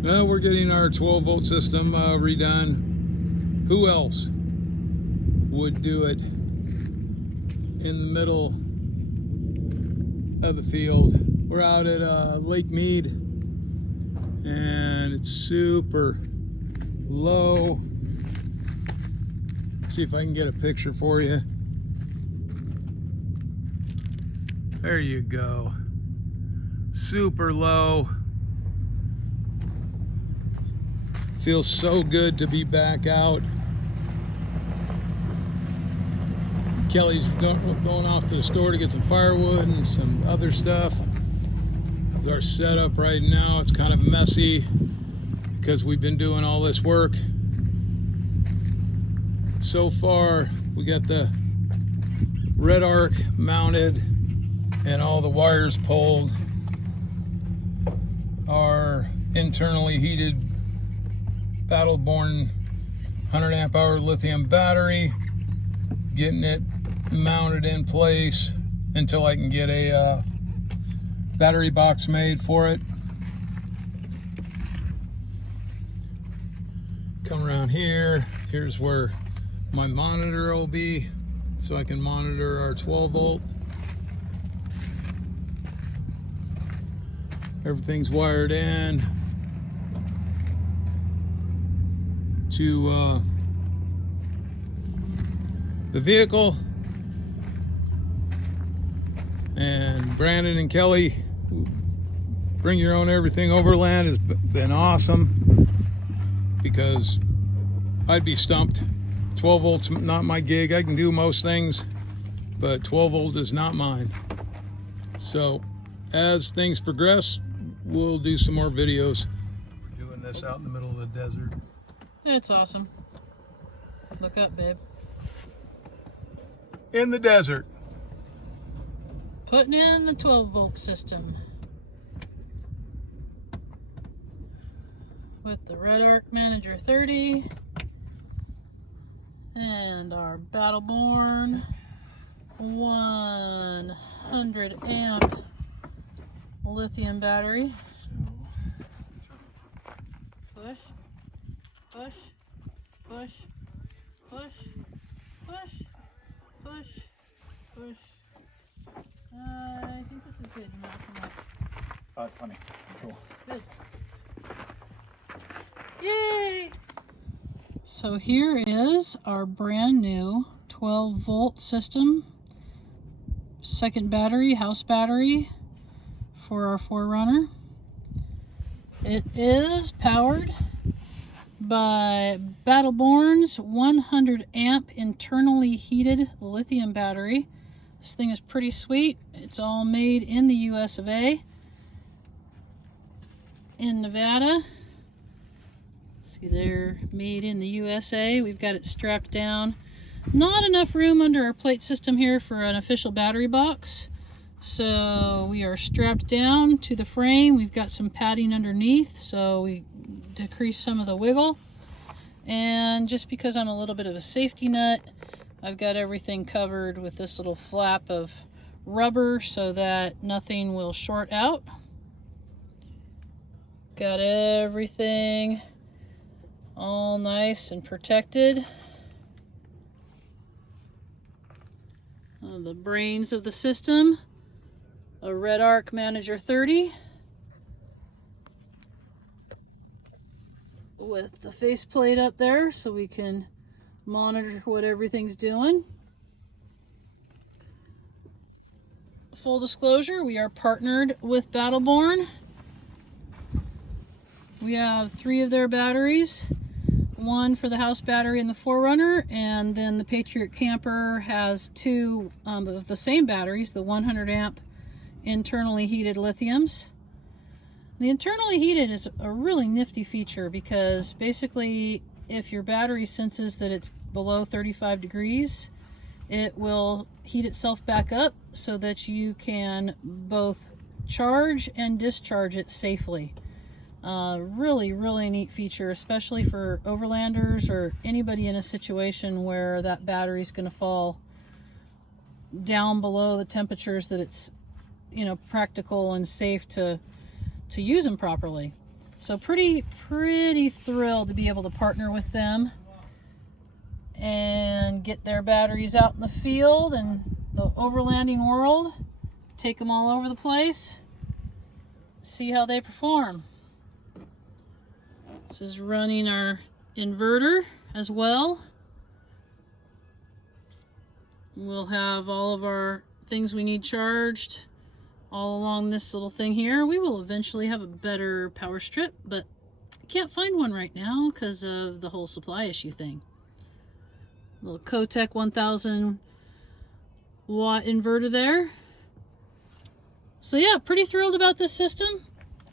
Well, we're getting our 12-volt system redone. Who else would do it in the middle of the field? We're out at Lake Mead, and it's super low. See if I can get a picture for you. There you go. Super low. Feels so good to be back out. Kelly's going off to the store to get some firewood and some other stuff. It's our setup right now. It's kind of messy because we've been doing all this work. So far, we got the red arc mounted and all the wires pulled. Our internally heated Battle-Born 100 amp hour lithium battery, getting it mounted in place until I can get a battery box made for it. Come around here. Here's where my monitor will be, so I can monitor our 12 volt. Everything's wired in to the vehicle. And Brandon and Kelly, bring your own everything Overland, has been awesome, because I'd be stumped. 12 volts not my gig. I can do most things, but 12 volt is not mine. So as things progress, we'll do some more videos. We're doing this out in the middle of the desert. It's awesome. Look up, babe. In the desert. Putting in the 12 volt system with the Red Arc Manager 30 and our Battle-Born 100 amp lithium battery. Push, push, push, push, push, push, push. I think this is good. You might come up. Funny. Cool. Good. Yay! So here is our brand new 12 volt system. Second battery, house battery for our 4Runner. It is powered by Battle-Born's 100 amp internally heated lithium battery. This thing is pretty sweet. It's all made in the US of A, in Nevada. See, they're made in the USA. We've got it strapped down. Not enough room under our plate system here for an official battery box, so we are strapped down to the frame. We've got some padding underneath, so we decrease some of the wiggle. And just because I'm a little bit of a safety nut, I've got everything covered with this little flap of rubber so that nothing will short out. Got everything all nice and protected. The brains of the system, a Red Arc Manager 30 with the faceplate up there so we can monitor what everything's doing. Full disclosure, we are partnered with Battle-Born. We have 3 of their batteries, one for the house battery and the 4Runner, and then the Patriot Camper has 2 of the same batteries, the 100 amp internally heated lithiums. The internally heated is a really nifty feature because basically if your battery senses that it's below 35 degrees, it will heat itself back up so that you can both charge and discharge it safely. Really, really neat feature, especially for overlanders or anybody in a situation where that battery is going to fall down below the temperatures that it's, you know, practical and safe to use them properly. So pretty thrilled to be able to partner with them and get their batteries out in the field and the overlanding world. Take them all over the place. See how they perform. This is running our inverter as well. We'll have all of our things we need charged all along this little thing here. We will eventually have a better power strip, but I can't find one right now because of the whole supply issue thing. Little Kotech 1000 watt inverter there. So yeah, pretty thrilled about this system.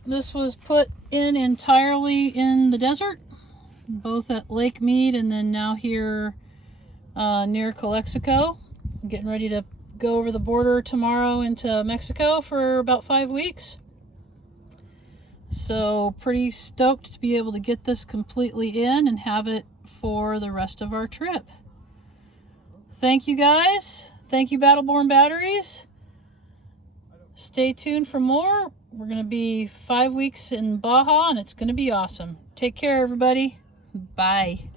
This was put in entirely in the desert, both at Lake Mead and then now here near Calexico. I'm getting ready to go over the border tomorrow into Mexico for about 5 weeks. So pretty stoked to be able to get this completely in and have it for the rest of our trip. Thank you guys. Thank you, Battleborn Batteries. Stay tuned for more. We're going to be 5 weeks in Baja and it's going to be awesome. Take care, everybody. Bye.